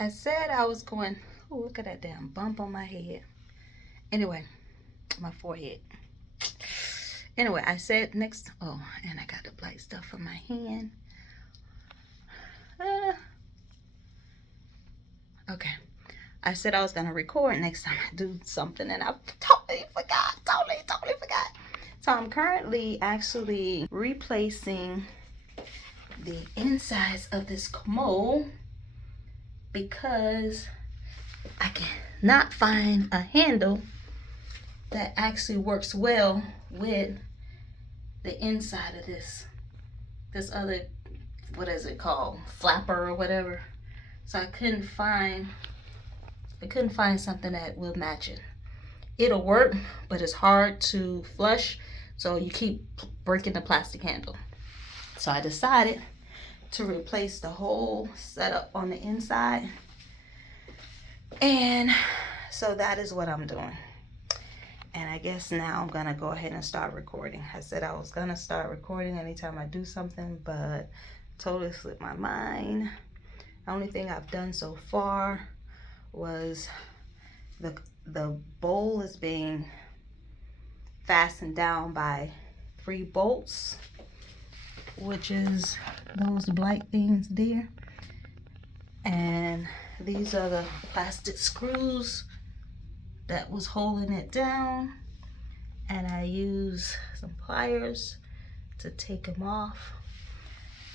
I said I was going, oh, look at that damn bump on my head. Anyway, my forehead. Anyway, I said next, oh, and I got the black stuff on my hand. Okay. I said I was going to record next time I do something, and I totally forgot. Totally forgot. So I'm currently actually replacing the insides of this commode because I cannot find a handle that actually works well with the inside of this other, what is it called, flapper or whatever. So I couldn't find something that will match it. It'll work, but it's hard to flush, so you keep breaking the plastic handle. So I decided to replace the whole setup on the inside, and so that is what I'm doing. And I guess now I'm gonna go ahead and start recording. I said I was gonna start recording anytime I do something, but totally slipped my mind. The only thing I've done so far was the bowl is being fastened down by 3 bolts, which is those black things there, and these are the plastic screws that was holding it down, and I use some pliers to take them off.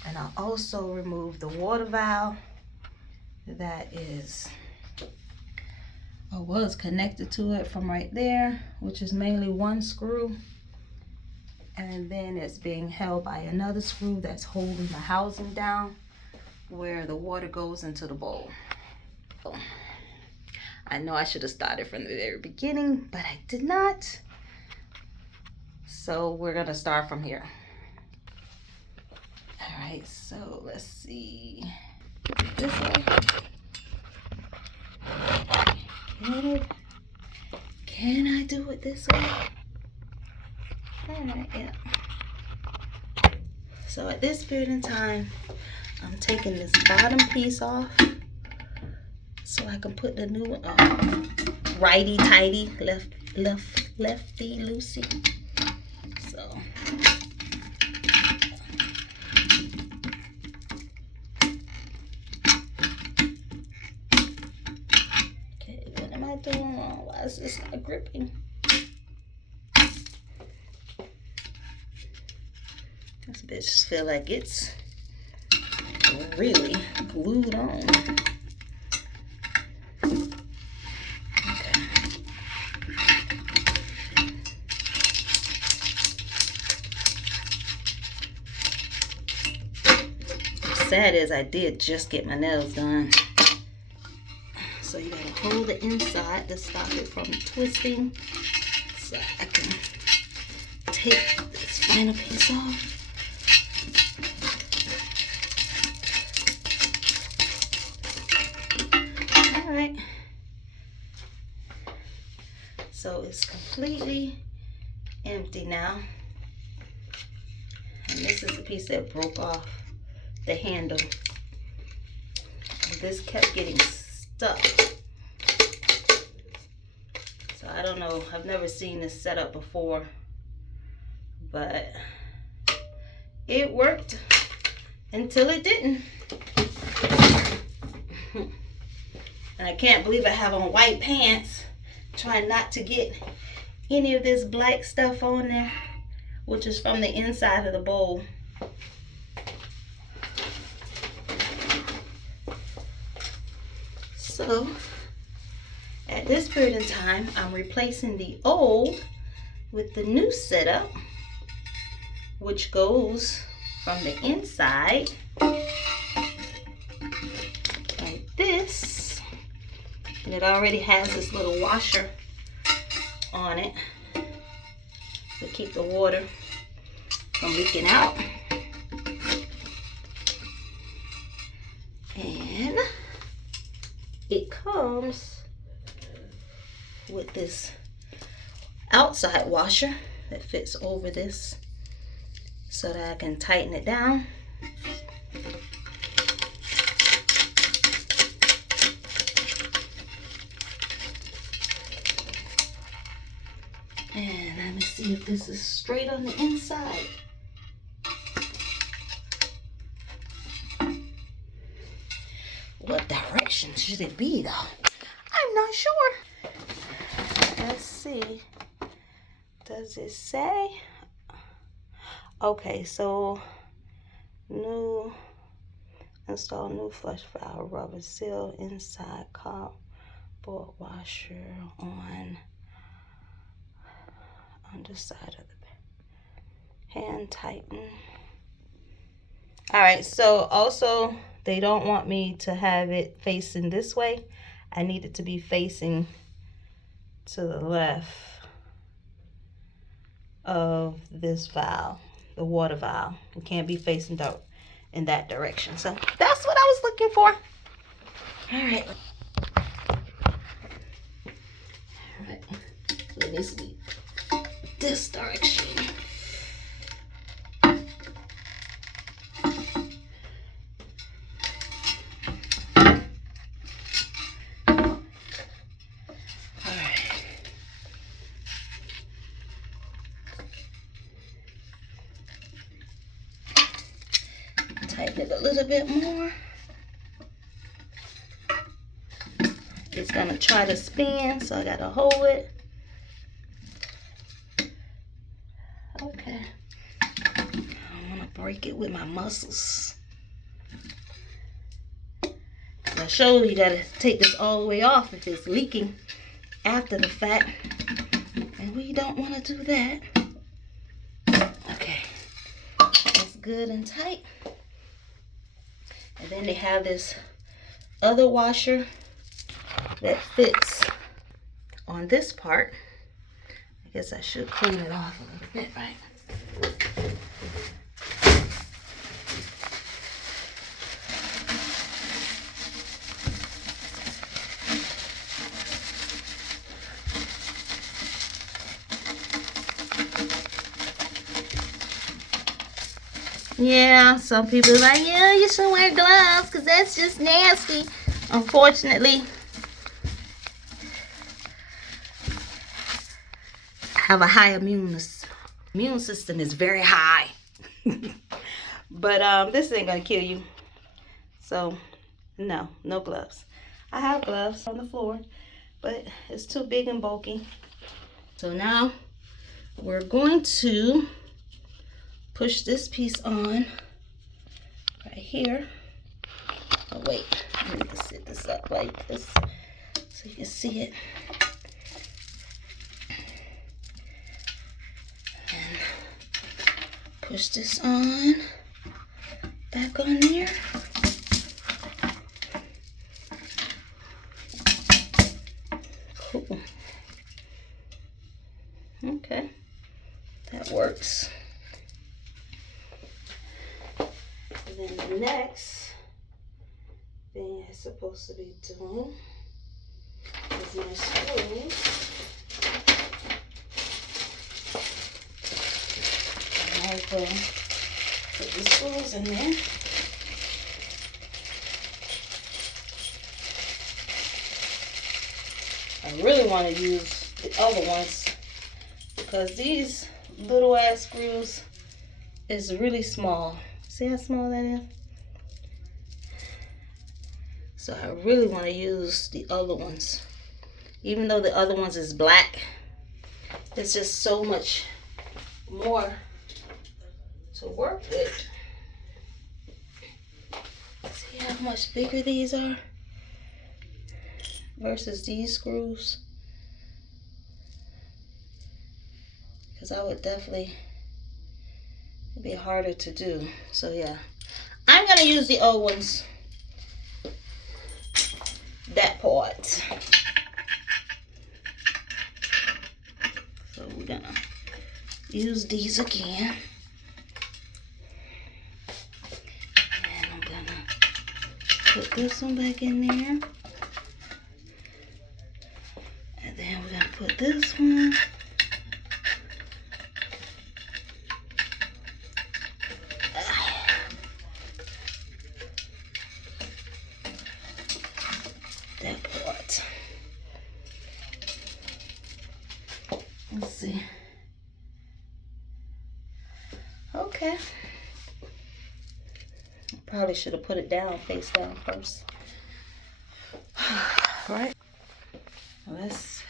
And I also remove the water valve that was connected to it from right there, which is mainly one screw, and then it's being held by another screw that's holding the housing down where the water goes into the bowl. I know I should have started from the very beginning, but I did not. So we're gonna start from here. All right, so let's see. This way. Can I do it this way? Yeah. So at this period in time, I'm taking this bottom piece off so I can put the new one on. Righty tighty, lefty loosey. So okay, what am I doing wrong? Why is this not gripping? This bitch feel like it's really glued on. Sad is I did just get my nails done. So you gotta hold the inside to stop it from twisting. So I can take this final piece off. Alright. So it's completely empty now. And this is the piece that broke off the handle. And this kept getting stuck. So I don't know, I've never seen this setup before, but it worked until it didn't. And I can't believe I have on white pants, trying not to get any of this black stuff on there, which is from the inside of the bowl. So at this period in time, I'm replacing the old with the new setup, which goes from the inside like this. And it already has this little washer on it to keep the water from leaking out. And it comes with this outside washer that fits over this so that I can tighten it down. see if this is straight on the inside. What direction should it be though? I'm not sure. Let's see. Does it say? Okay, so install new flush valve rubber seal inside cardboard washer on underside of the hand tighten. All right, so also they don't want me to have it facing this way. I need it to be facing to the left of this valve, the water valve. It can't be facing in that direction. So that's what I was looking for. All right. All right. So it needs to be this direction. Tighten it a little bit more. It's gonna try to spin, so I gotta hold it. Okay. I don't wanna break it with my muscles. I showed you gotta take this all the way off if it's leaking after the fact. And we don't wanna do that. Okay. It's good and tight. And then they have this other washer that fits on this part. I guess I should clean it off a little bit, right? Yeah, some people are like, yeah, you should wear gloves because that's just nasty. Unfortunately, I have a high immune system is very high. But this ain't gonna kill you. So no gloves. I have gloves on the floor, but it's too big and bulky. So now we're going to push this piece on right here. Oh wait, I need to sit this up like this so you can see it. And push this on, back on there. Cool. Okay, that works. And then the next thing I'm supposed to be doing is my screws. I might as well put the screws in there. I really want to use the other ones because these little ass screws is really small. See how small that is? So I really want to use the other ones. Even though the other ones is black, it's just so much more to work with. See how much bigger these are versus these screws? Because I would definitely, it'd be harder to do. So yeah, I'm gonna use the old ones. That part. So we're gonna use these again. And I'm gonna put this one back in there. And then we're gonna put this one. That part. Let's see. Probably should have put it down, face down first. Right. Let's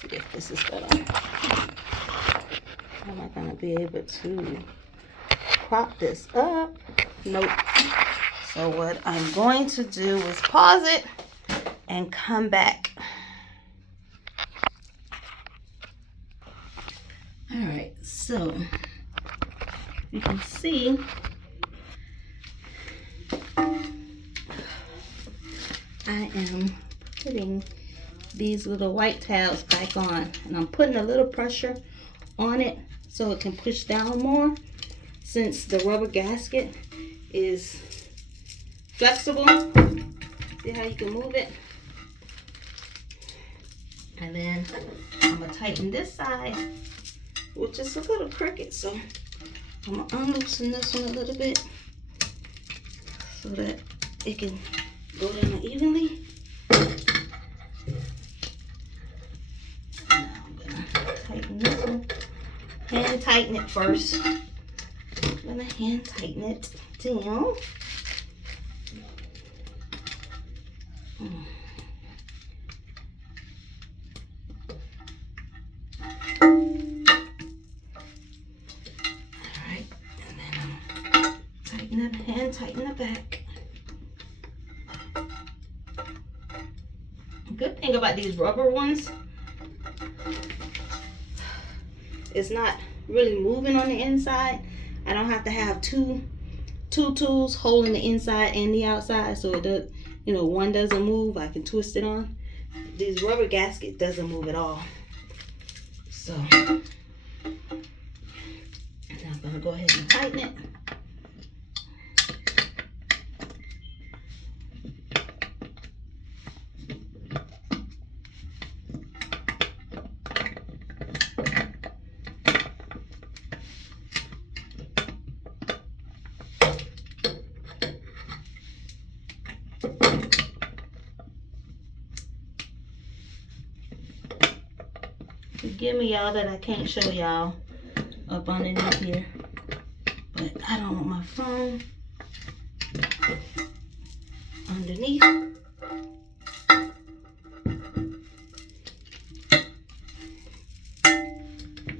see if this is gonna. Am I gonna be able to prop this up? Nope. So what I'm going to do is pause it and come back. All right, so you can see I am putting these little white tabs back on, and I'm putting a little pressure on it so it can push down more, since the rubber gasket is flexible. See how you can move it? And then I'm gonna tighten this side, which is a little crooked, so I'm gonna unloosen this one a little bit so that it can go down evenly. Now I'm gonna tighten this one. Hand tighten it first. I'm gonna hand tighten it down. Alright, and then hand tighten the back. Good thing about these rubber ones, it's not really moving on the inside. I don't have to have two tools holding the inside and the outside, so it does, you know, one doesn't move. I can twist it on. These rubber gasket doesn't move at all. So now I'm gonna go ahead and tighten it. Forgive me, y'all, that I can't show y'all up underneath here, but I don't want my phone underneath.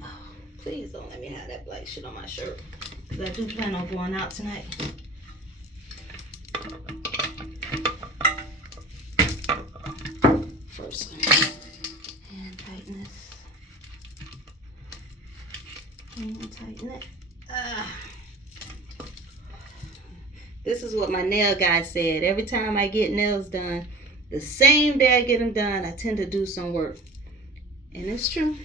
Oh, please don't let me have that black shit on my shirt, because I do plan on going out tonight. First, hand tighten this. And tighten it. This is what my nail guy said. Every time I get nails done, the same day I get them done, I tend to do some work. And it's true.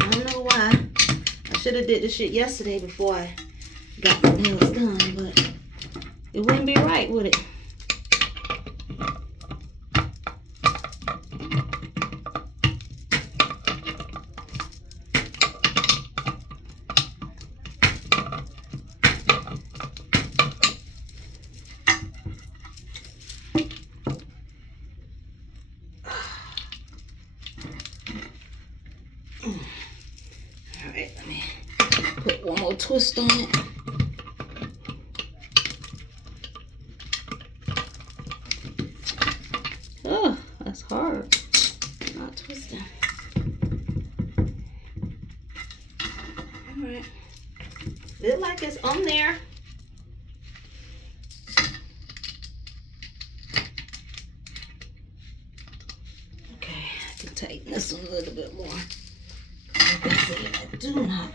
I don't know why. I should have did this shit yesterday before I got my nails done, but it wouldn't be right, would it? Alright, let me put one more twist on it. Oh, that's hard. Not twisting. Alright. Look like it's on there. Okay, I can tighten this one a little bit more. Like I said, I do not.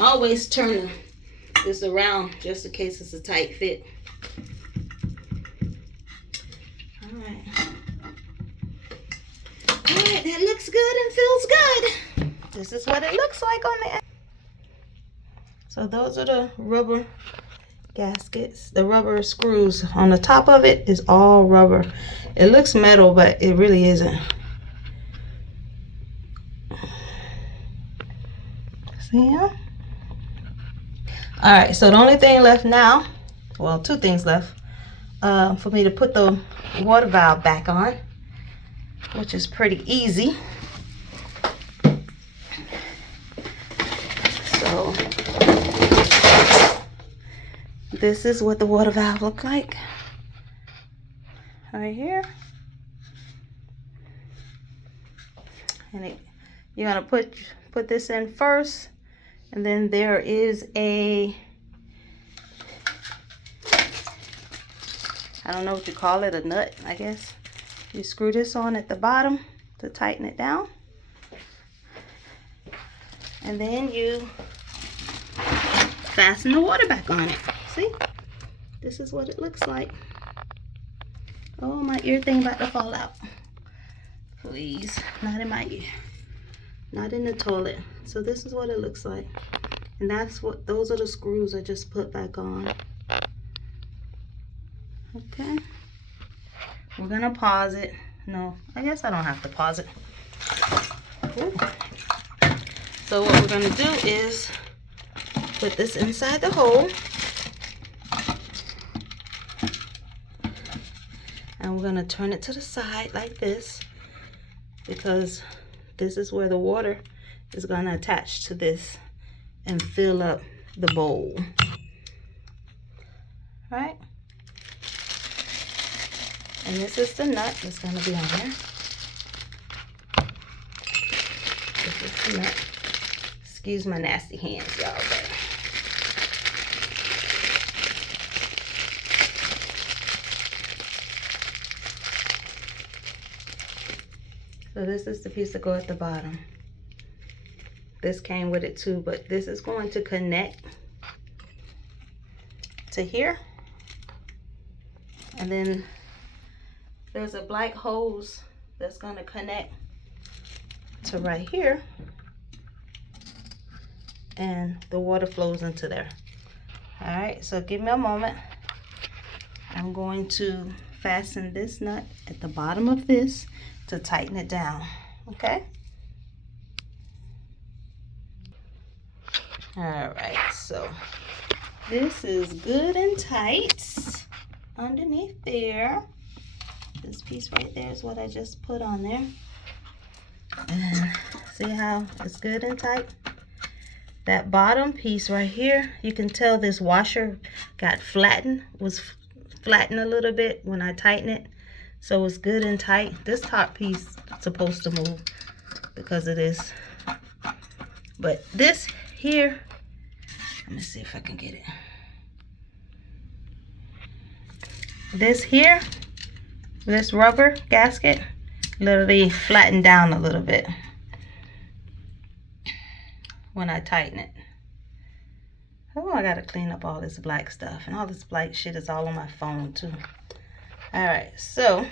Always turn this around just in case it's a tight fit. Alright, that looks good and feels good. This is what it looks like on the. So those are the rubber gaskets. The rubber screws on the top of it is all rubber. It looks metal, but it really isn't. See ya? Alright, so the only thing left now, well, two things left, for me to put the water valve back on, which is pretty easy. So this is what the water valve looks like right here. And you're gonna put this in first, and then there is a, I don't know what you call it, a nut, I guess. You screw this on at the bottom to tighten it down, and then you fasten the water back on it. See? This is what it looks like. Oh, my ear thing about to fall out. Please, not in my ear. Not in the toilet. So this is what it looks like. And that's what, those are the screws I just put back on. Okay. We're gonna pause it. No, I guess I don't have to pause it. Ooh. So what we're gonna do is put this inside the hole. And we're gonna turn it to the side like this, because this is where the water is gonna attach to this and fill up the bowl. Right? And this is the nut that's gonna be on there. This is the nut. Excuse my nasty hands, y'all, but so this is the piece that go at the bottom. This came with it too, but this is going to connect to here. And then there's a black hose that's going to connect to right here. And the water flows into there. All right, so give me a moment. I'm going to fasten this nut at the bottom of this to tighten it down, okay? All right, so this is good and tight underneath there. This piece right there is what I just put on there. And see how it's good and tight? That bottom piece right here, you can tell this washer got flattened, was flattened a little bit when I tighten it. So it's good and tight. This top piece is supposed to move because of this. But this here, let me see if I can get it. This here, this rubber gasket, literally flattened down a little bit when I tighten it. Oh, I gotta clean up all this black stuff, and all this black shit is all on my phone too. All right, so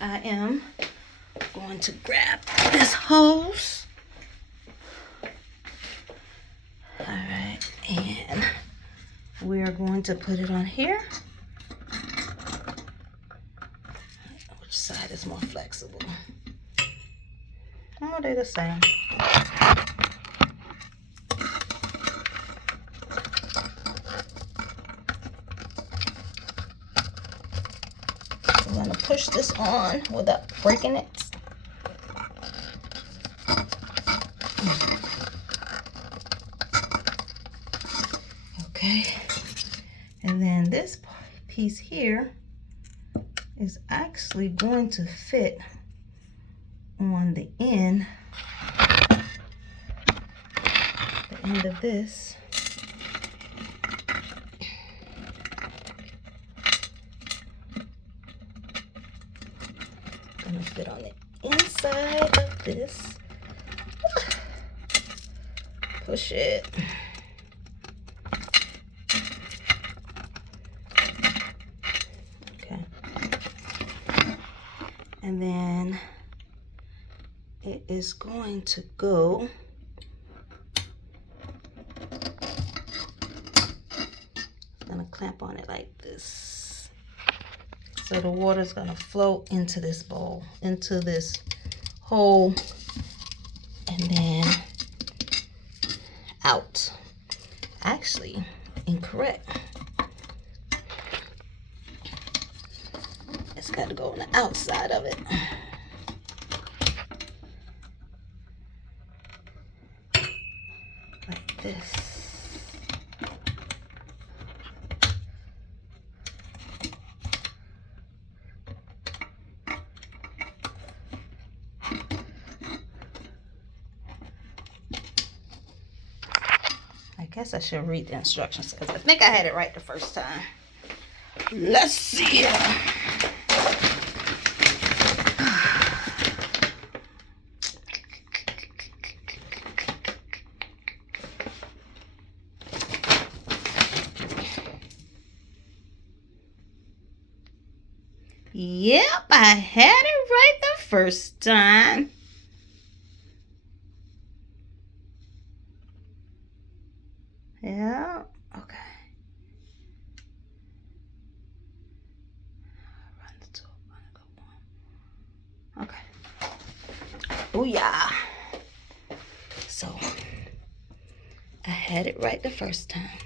I am going to grab this hose. All right, and we are going to put it on here. Which side is more flexible? Oh, they're the same. I'm gonna push this on without breaking it. Okay, and then this piece here is actually going to fit on the end of this. Gonna fit on the inside of this. Push it. And then it is going to go gonna clamp on it like this. So the water is gonna flow into this bowl, into this hole, and then out. Actually, incorrect. It's gotta go on the outside of it. Like this. I guess I should read the instructions because I think I had it right the first time. Let's see. Yep, I had it right the first time. Yeah, okay. Okay. Oh yeah. So I had it right the first time.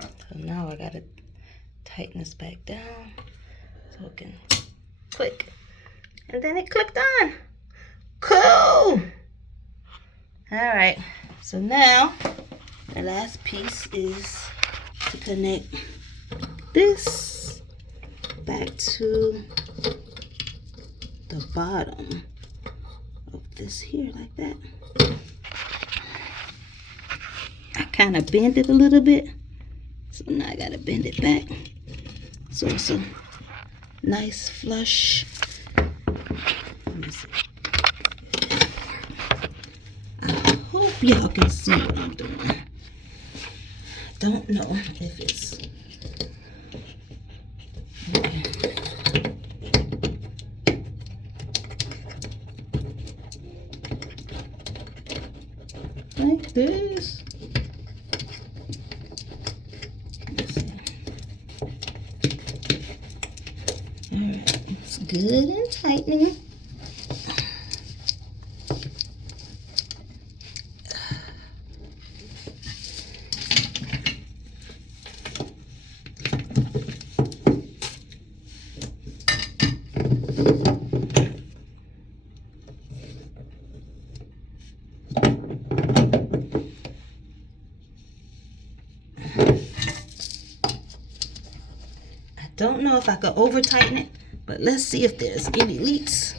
So now I gotta tighten this back down so it can click. And then it clicked on. Cool. All right. So now the last piece is to connect this back to the bottom of this here like that. I kind of bend it a little bit, so now I gotta bend it back so it's a nice flush. Let me see. I hope y'all can see what I'm doing. Don't know if it's okay. Like this. Let's see. All right, it's good and tightening. Don't know if I could over tighten it, but let's see if there's any leaks.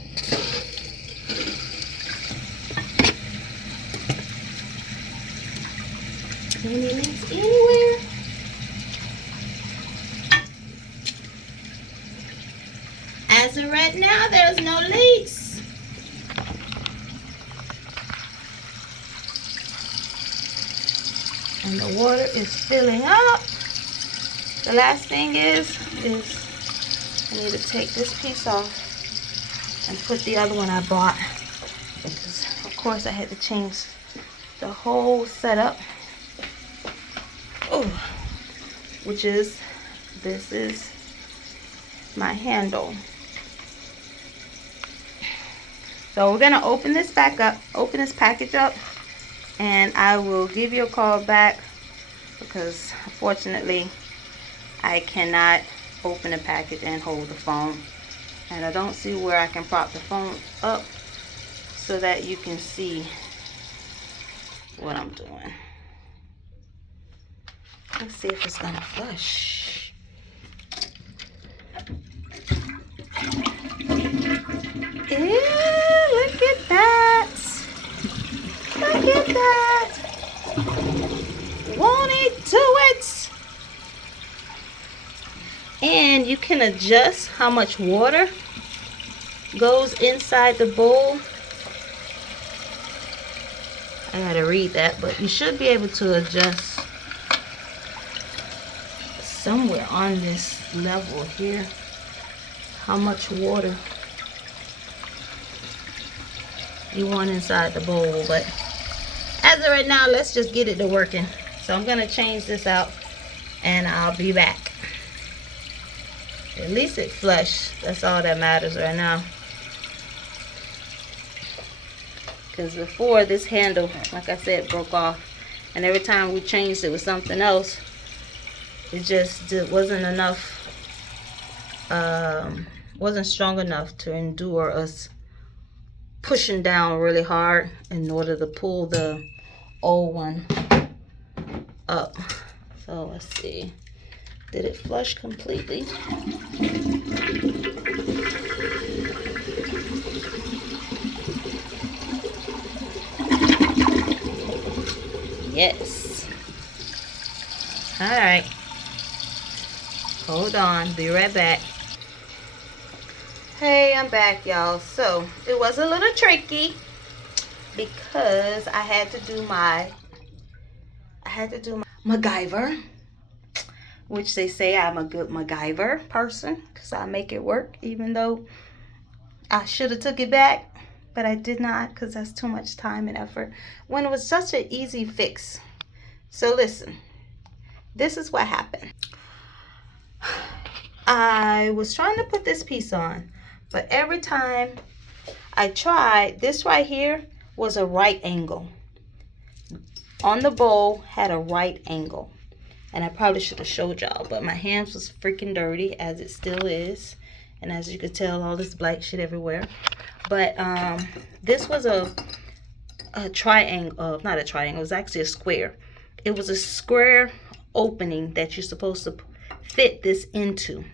Any leaks anywhere? As of right now, there's no leaks. And the water is filling up. The last thing is I need to take this piece off and put the other one I bought, because of course I had to change the whole setup. Oh, which is, this is my handle. So we're gonna open this back up, open this package up, and I will give you a call back, because unfortunately I cannot open the package and hold the phone, and I don't see where I can prop the phone up so that you can see what I'm doing. Let's see if it's gonna flush. Ew, look at that. Look at that. Won't it do it? And you can adjust how much water goes inside the bowl. I gotta read that, but you should be able to adjust. Let's somewhere on this level here how much water you want inside the bowl, but as of right now, let's just get it to working. So I'm gonna change this out and I'll be back. At least it flushed. That's all that matters right now. Because before, this handle, like I said, broke off, and every time we changed it with something else, it wasn't enough, wasn't strong enough to endure us pushing down really hard in order to pull the old one up. So let's see, did it flush completely? Yes. All right, hold on, be right back. Hey, I'm back, y'all. So it was a little tricky because I had to do my MacGyver, which they say I'm a good MacGyver person because I make it work, even though I should have took it back, but I did not because that's too much time and effort when it was such an easy fix. So listen, this is what happened. I was trying to put this piece on, but every time I tried, this right here was a right angle. On the bowl had a right angle. And I probably should have showed y'all, but my hands was freaking dirty, as it still is. And as you could tell, all this black shit everywhere. But this was a triangle, not a triangle, it was actually a square. It was a square opening that you're supposed to fit this into.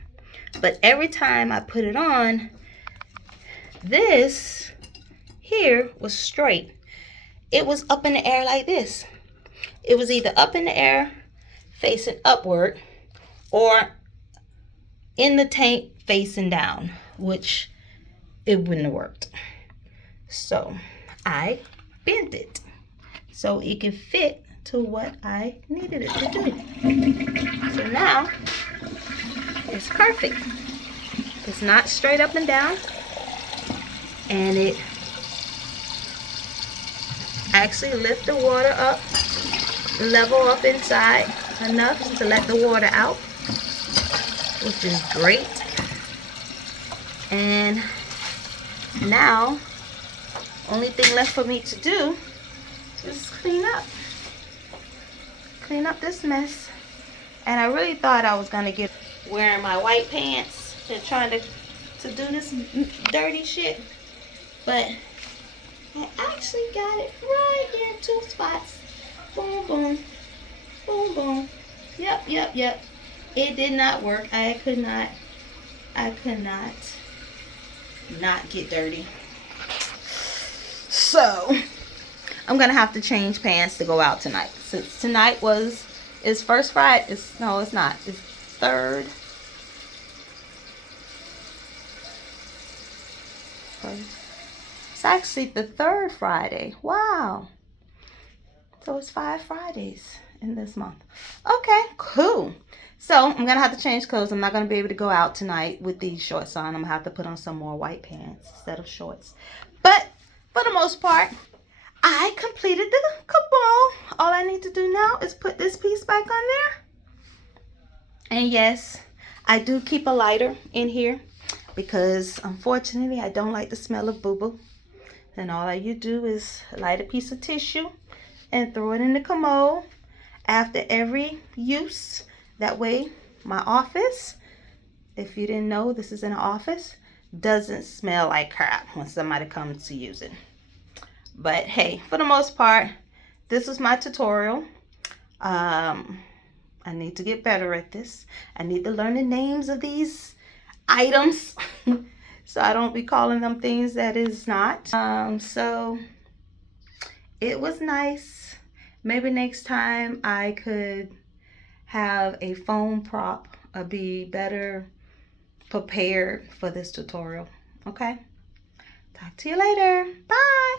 But every time I put it on, this here was straight. It was up in the air like this. It was either up in the air facing upward or in the tank facing down, which it wouldn't have worked. So I bent it so it could fit to what I needed it to do. So now it's perfect. It's not straight up and down, and it actually lifts the water up, level up inside enough to let the water out, which is great. And now only thing left for me to do is clean up this mess. And I really thought I was gonna get wearing my white pants and trying to do this dirty shit, but I actually got it right here in 2 spots. Boom, boom, boom, boom. Yep. It did not work. I could not not get dirty. So I'm gonna have to change pants to go out tonight. Since tonight is first Friday. No, it's not. It's third. It's actually the third Friday. Wow. So it's 5 Fridays in this month. Okay, cool. So I'm gonna have to change clothes. I'm not gonna be able to go out tonight with these shorts on. I'm gonna have to put on some more white pants instead of shorts. But for the most part, I completed the cabal. All I need to do now is put this piece back on there. And yes, I do keep a lighter in here because unfortunately I don't like the smell of boo-boo. And all you do is light a piece of tissue and throw it in the commode after every use. That way my office, if you didn't know, this is an office, doesn't smell like crap when somebody comes to use it. But hey, for the most part, this was my tutorial. I need to get better at this. I need to learn the names of these items so I don't be calling them things that is not. So it was nice. Maybe next time I could have a foam prop or be better prepared for this tutorial. Okay? Talk to you later. Bye.